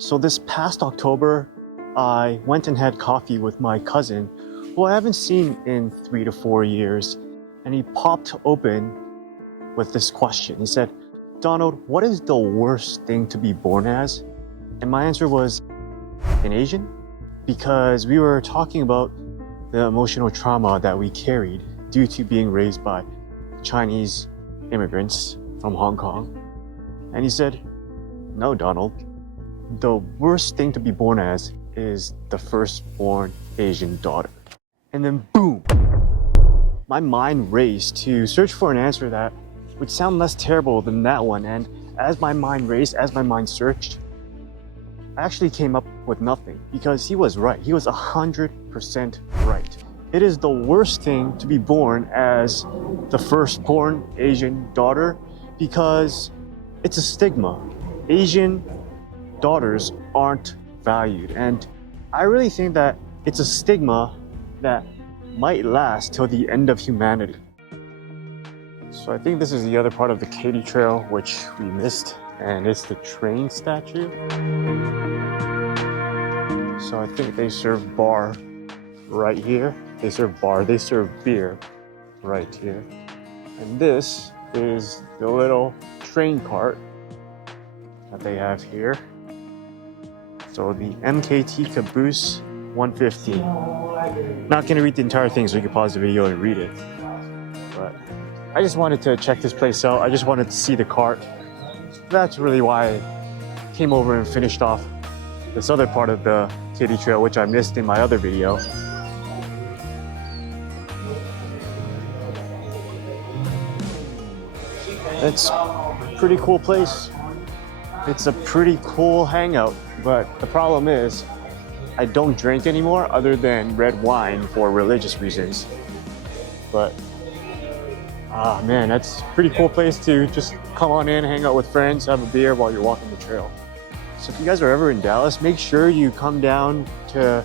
So this past October, I went and had coffee with my cousin, who I haven't seen in 3 to 4 years, and he popped open with this question. He said, "Donald, what is the worst thing to be born as?" And my answer was, an Asian? Because we were talking about the emotional trauma that we carried due to being raised by Chinese immigrants from Hong Kong. And he said, "No, Donald. The worst thing to be born as is the firstborn Asian daughter." And then boom, my mind raced to search for an answer that would sound less terrible than that one. And as my mind raced, as my mind searched, I actually came up with nothing, because he was right. He was 100% right. It is the worst thing to be born as the firstborn Asian daughter because it's a stigma. Asian daughters aren't valued, and I really think that it's a stigma that might last till the end of humanity. So I think this is the other part of the Katy Trail which we missed, and it's the train statue. So I think they serve bar right here. They serve beer right here. And this is the little train cart that they have here. So the MKT Caboose 115. Not gonna read the entire thing, so you can pause the video and read it. But I just wanted to check this place out. I just wanted to see the cart. That's really why I came over and finished off this other part of the Katy Trail, which I missed in my other video. It's a pretty cool place. It's a pretty cool hangout, but the problem is I don't drink anymore other than red wine for religious reasons. But man, that's a pretty cool place to just come on in, hang out with friends, have a beer while you're walking the trail. So if you guys are ever in Dallas, make sure you come down to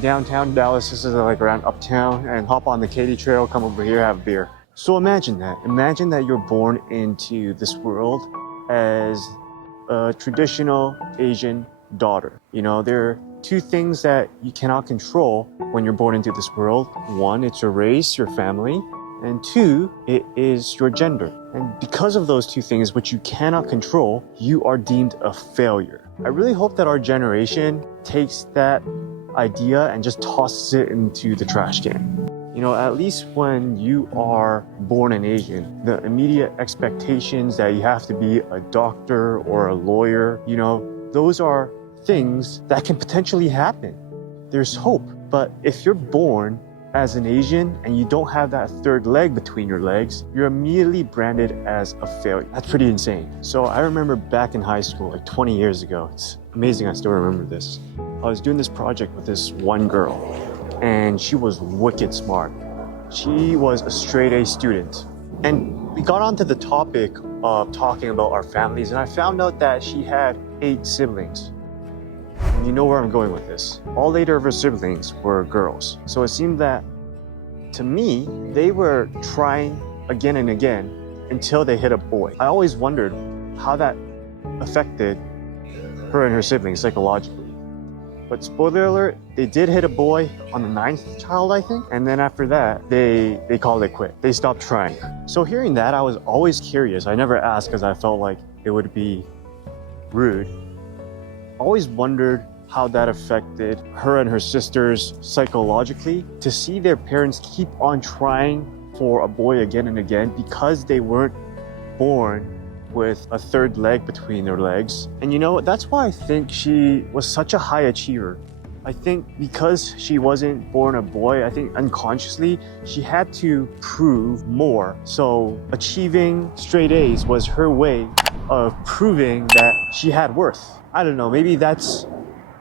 downtown Dallas. This is like around Uptown, and hop on the Katy Trail, come over here, have a beer. So imagine that. Imagine that you're born into this world as a traditional Asian daughter. You know, there are two things that you cannot control when you're born into this world. One, it's your race, your family. And two, it is your gender. And because of those two things, which you cannot control, you are deemed a failure. I really hope that our generation takes that idea and just tosses it into the trash can. You know, at least when you are born an Asian, the immediate expectations that you have to be a doctor or a lawyer, you know, those are things that can potentially happen. There's hope. But if you're born as an Asian and you don't have that third leg between your legs, you're immediately branded as a failure. That's pretty insane. So I remember back in high school, like 20 years ago, it's amazing I still remember this. I was doing this project with this one girl, and she was wicked smart. She was a straight A student. And we got onto the topic of talking about our families, and I found out that she had 8 siblings. And you know where I'm going with this. All 8 of her siblings were girls. So it seemed that, to me, they were trying again and again until they hit a boy. I always wondered how that affected her and her siblings psychologically. But spoiler alert, they did hit a boy on the 9th child, I think. And then after that, they called it quit. They stopped trying. So hearing that, I was always curious. I never asked because I felt like it would be rude. Always wondered how that affected her and her sisters psychologically, to see their parents keep on trying for a boy again and again because they weren't born with a third leg between their legs. And you know, that's why I think she was such a high achiever. I think because she wasn't born a boy, I think unconsciously she had to prove more. So achieving straight A's was her way of proving that she had worth. I don't know, maybe those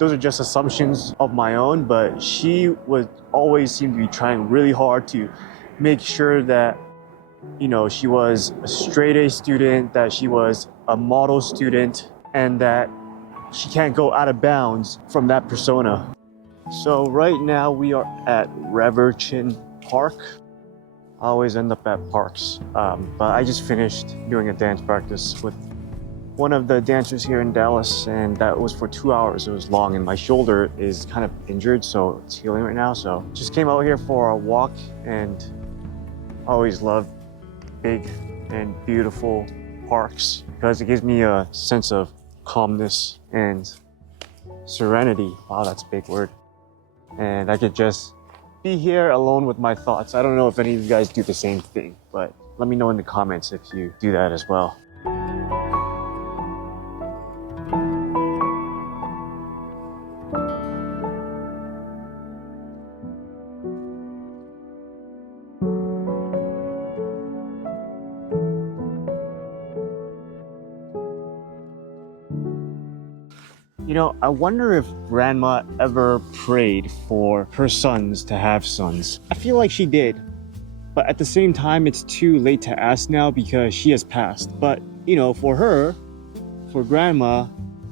are just assumptions of my own, but she would always seem to be trying really hard to make sure that, you know, she was a straight A student, that she was a model student, and that she can't go out of bounds from that persona. So right now we are at Reverchin Park. I always end up at parks, but I just finished doing a dance practice with one of the dancers here in Dallas, and that was for 2 hours. It was long, and my shoulder is kind of injured, so it's healing right now. So just came out here for a walk, and I always love big and beautiful parks because it gives me a sense of calmness and serenity. Wow, that's a big word. And I could just be here alone with my thoughts. I don't know if any of you guys do the same thing, but let me know in the comments if you do that as well. You know, I wonder if grandma ever prayed for her sons to have sons. I feel like she did, but at the same time, it's too late to ask now because she has passed. But, you know, for her, for grandma,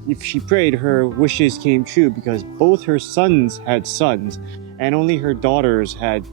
if she prayed, her wishes came true because both her sons had sons and only her daughters had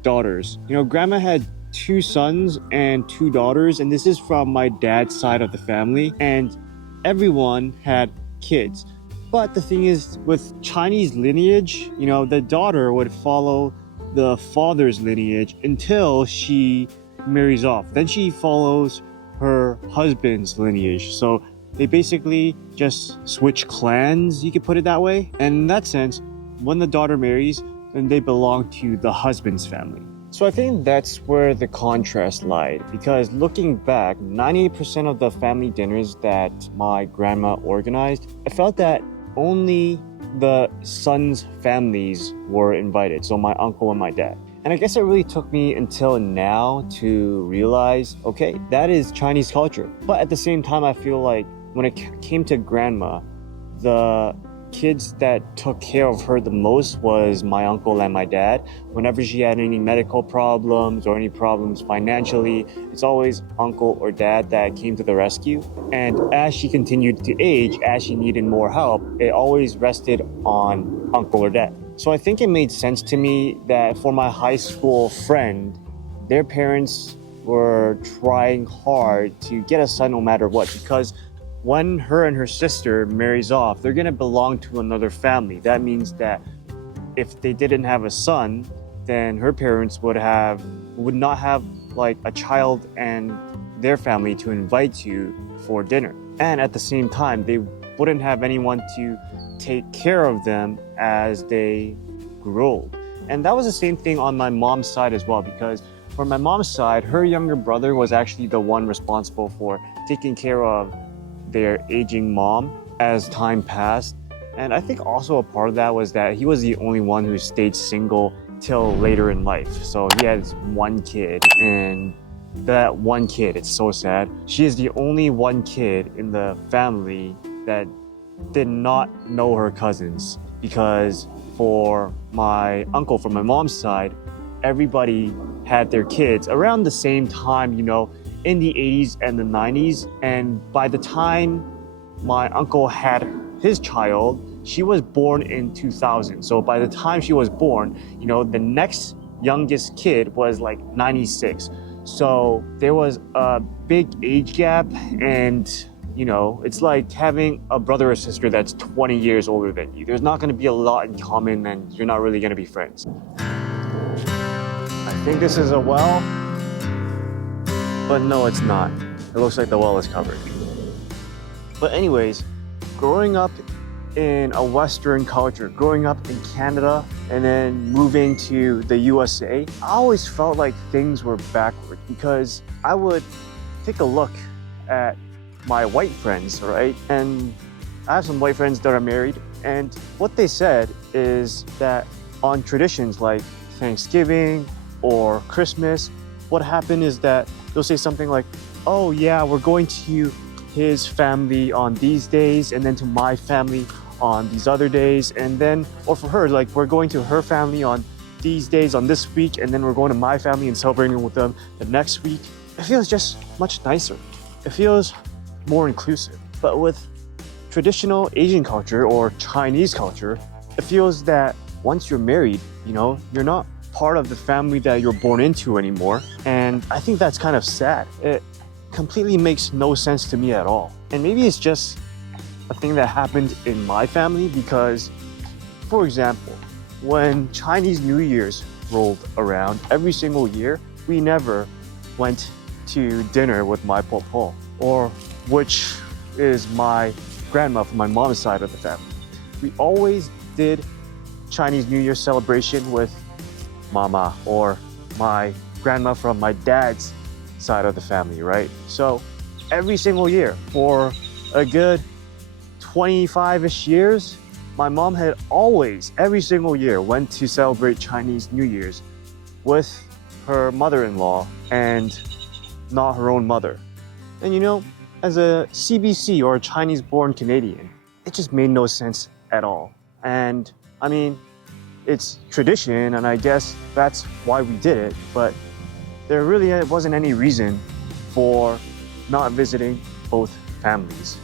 daughters. You know, grandma had 2 sons and 2 daughters, and this is from my dad's side of the family, and everyone had kids. But the thing is, with Chinese lineage, you know, the daughter would follow the father's lineage until she marries off. Then she follows her husband's lineage. So they basically just switch clans, you could put it that way. And in that sense, when the daughter marries, then they belong to the husband's family. So I think that's where the contrast lied, because looking back, 90% of the family dinners that my grandma organized, I felt that only the sons' families were invited, so my uncle and my dad. And I guess it really took me until now to realize, okay, that is Chinese culture. But at the same time, I feel like when it came to grandma, the kids that took care of her the most was my uncle and my dad. Whenever she had any medical problems or any problems financially, it's always uncle or dad that came to the rescue. And as she continued to age, as she needed more help, it always rested on uncle or dad. So I think it made sense to me that for my high school friend, their parents were trying hard to get a son no matter what, because when her and her sister marries off, they're gonna belong to another family. That means that if they didn't have a son, then her parents would not have like a child and their family to invite to for dinner. And at the same time, they wouldn't have anyone to take care of them as they grew old. And that was the same thing on my mom's side as well, because for my mom's side, her younger brother was actually the one responsible for taking care of their aging mom as time passed. And I think also a part of that was that he was the only one who stayed single till later in life. So he had one kid, and that one kid, it's so sad, she is the only one kid in the family that did not know her cousins, because for my uncle from my mom's side, everybody had their kids around the same time, you know, in the 80s and the 90s. And by the time my uncle had his child, she was born in 2000. So by the time she was born, you know, the next youngest kid was like 96. So there was a big age gap, and you know, it's like having a brother or sister that's 20 years older than you. There's not going to be a lot in common, and you're not really going to be friends. I think this is a well, but no, it's not. It looks like the well is covered. But anyways, growing up in a Western culture, growing up in Canada and then moving to the USA, I always felt like things were backward, because I would take a look at my white friends, right? And I have some white friends that are married, and what they said is that on traditions like Thanksgiving or Christmas, what happened is that they'll say something like, oh yeah, we're going to his family on these days, and then to my family on these other days. And then, or for her, like, we're going to her family on these days on this week, and then we're going to my family and celebrating with them the next week. It feels just much nicer. It feels more inclusive. But with traditional Asian culture or Chinese culture, it feels that once you're married, you know, you're not part of the family that you're born into anymore. And I think that's kind of sad. It completely makes no sense to me at all. And maybe it's just a thing that happened in my family because, for example, when Chinese New Year's rolled around every single year, we never went to dinner with my popo, or which is my grandma from my mom's side of the family. We always did Chinese New Year celebration with mama or my grandma from my dad's side of the family, right? So every single year for a good 25-ish years, my mom had always, every single year, went to celebrate Chinese New Year's with her mother-in-law and not her own mother. And you know, as a CBC or a Chinese-born Canadian, it just made no sense at all. And I mean, it's tradition, and I guess that's why we did it, but there really wasn't any reason for not visiting both families.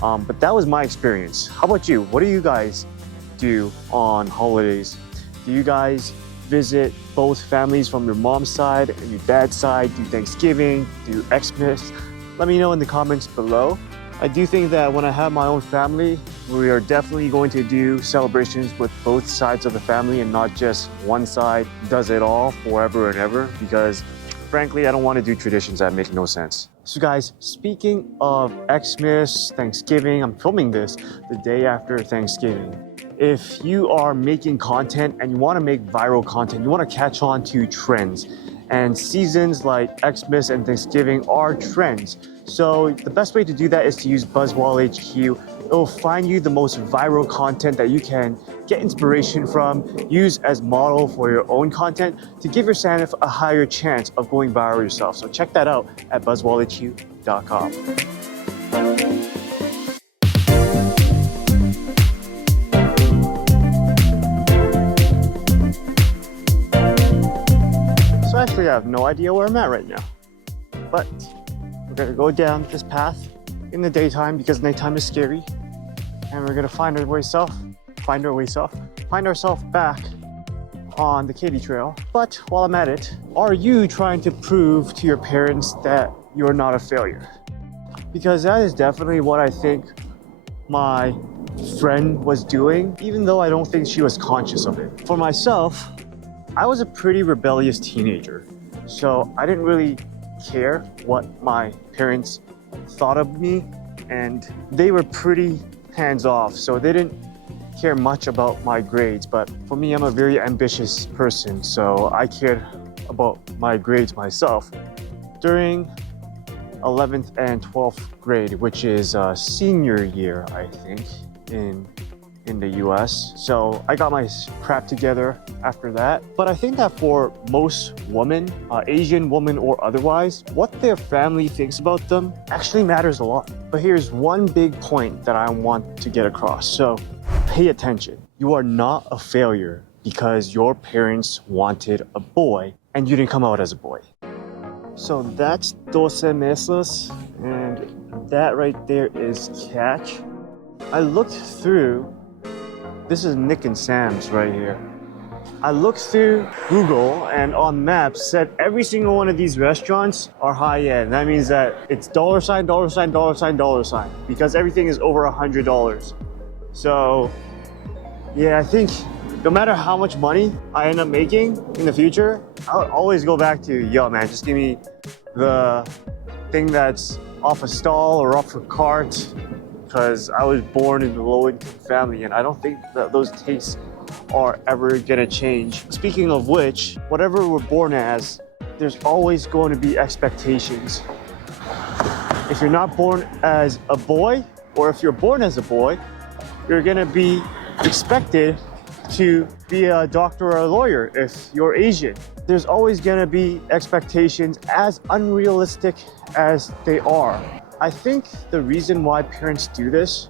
But that was my experience. How about you? What do you guys do on holidays? Do you guys visit both families from your mom's side and your dad's side? Do Thanksgiving? Do Xmas? Let me know in the comments below. I do think that when I have my own family, we are definitely going to do celebrations with both sides of the family and not just one side does it all forever and ever, because frankly, I don't want to do traditions that make no sense. So guys, speaking of Xmas, Thanksgiving, I'm filming this the day after Thanksgiving. If you are making content and you want to make viral content, you want to catch on to trends, and seasons like Xmas and Thanksgiving are trends. So the best way to do that is to use BuzzWall HQ. It will find you the most viral content that you can get inspiration from, use as model for your own content to give yourself a higher chance of going viral yourself. So check that out at buzzwallhq.com. So actually I have no idea where I'm at right now, but we're gonna go down this path in the daytime because nighttime is scary, and we're gonna find ourselves back on the Katy trail. But while I'm at it, are you trying to prove to your parents that you're not a failure? Because that is definitely what I think my friend was doing, even though I don't think she was conscious of it. For myself, I was a pretty rebellious teenager, so I didn't really care what my parents thought of me, and they were pretty hands-off, so they didn't care much about my grades. But for me, I'm a very ambitious person, so I cared about my grades myself. During 11th and 12th grade, which is senior year, I think, in the US. So I got my crap together after that. But I think that for most women, Asian women or otherwise, what their family thinks about them actually matters a lot. But here's one big point that I want to get across. So pay attention. You are not a failure because your parents wanted a boy and you didn't come out as a boy. So that's 12 meses, and that right there is catch. I looked through, this is Nick and Sam's right here. I looked through Google, and on maps said every single one of these restaurants are high end. That means that it's $, $, because everything is over $100. So yeah, I think no matter how much money I end up making in the future, I'll always go back to, yo man, just give me the thing that's off a stall or off a cart, because I was born in a low-income family, and I don't think that those tastes are ever gonna change. Speaking of which, whatever we're born as, there's always going to be expectations. If you're not born as a boy, or if you're born as a boy, you're gonna be expected to be a doctor or a lawyer if you're Asian. There's always gonna be expectations, as unrealistic as they are. I think the reason why parents do this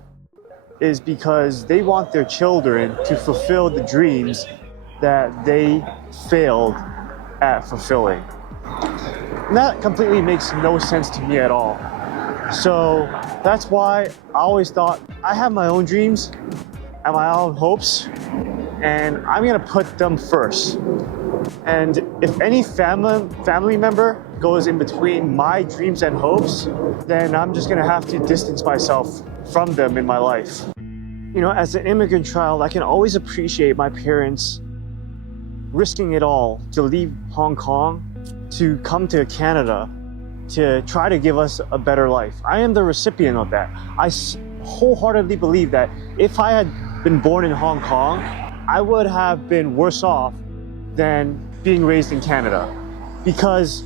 is because they want their children to fulfill the dreams that they failed at fulfilling. And that completely makes no sense to me at all. So that's why I always thought I have my own dreams and my own hopes, and I'm gonna put them first. And if any family member goes in between my dreams and hopes, then I'm just gonna have to distance myself from them in my life. You know, as an immigrant child, I can always appreciate my parents risking it all to leave Hong Kong to come to Canada to try to give us a better life. I am the recipient of that. I wholeheartedly believe that if I had been born in Hong Kong, I would have been worse off than being raised in Canada, because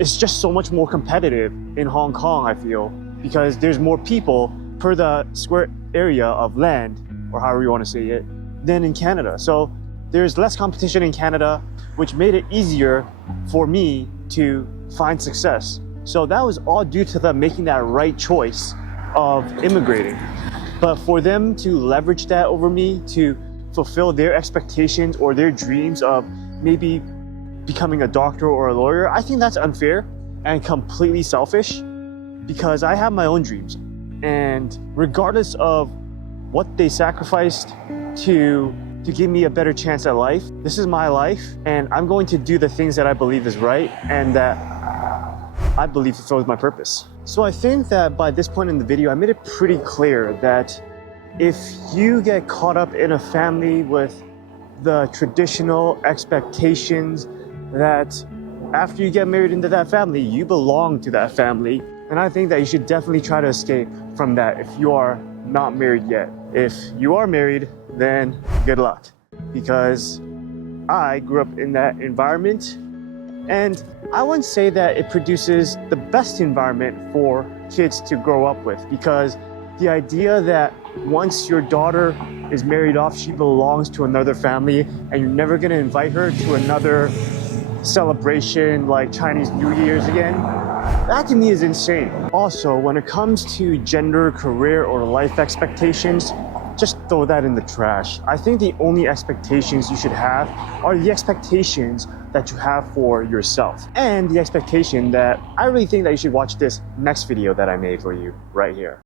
it's just so much more competitive in Hong Kong, I feel, because there's more people per the square area of land, or however you want to say it, than in Canada. So there's less competition in Canada, which made it easier for me to find success. So that was all due to them making that right choice of immigrating. But for them to leverage that over me to fulfill their expectations or their dreams of maybe becoming a doctor or a lawyer, I think that's unfair and completely selfish, because I have my own dreams. And regardless of what they sacrificed to give me a better chance at life, this is my life, and I'm going to do the things that I believe is right and that I believe fulfills my purpose. So I think that by this point in the video, I made it pretty clear that if you get caught up in a family with the traditional expectations that after you get married into that family, you belong to that family, and I think that you should definitely try to escape from that if you are not married yet. If you are married, then good luck, because I grew up in that environment, and I wouldn't say that it produces the best environment for kids to grow up with, because the idea that once your daughter is married off, she belongs to another family and you're never going to invite her to another celebration like Chinese New Year's again, that to me is insane. Also, when it comes to gender, career, or life expectations, just throw that in the trash. I think the only expectations you should have are the expectations that you have for yourself, and the expectation that I really think that you should watch this next video that I made for you right here.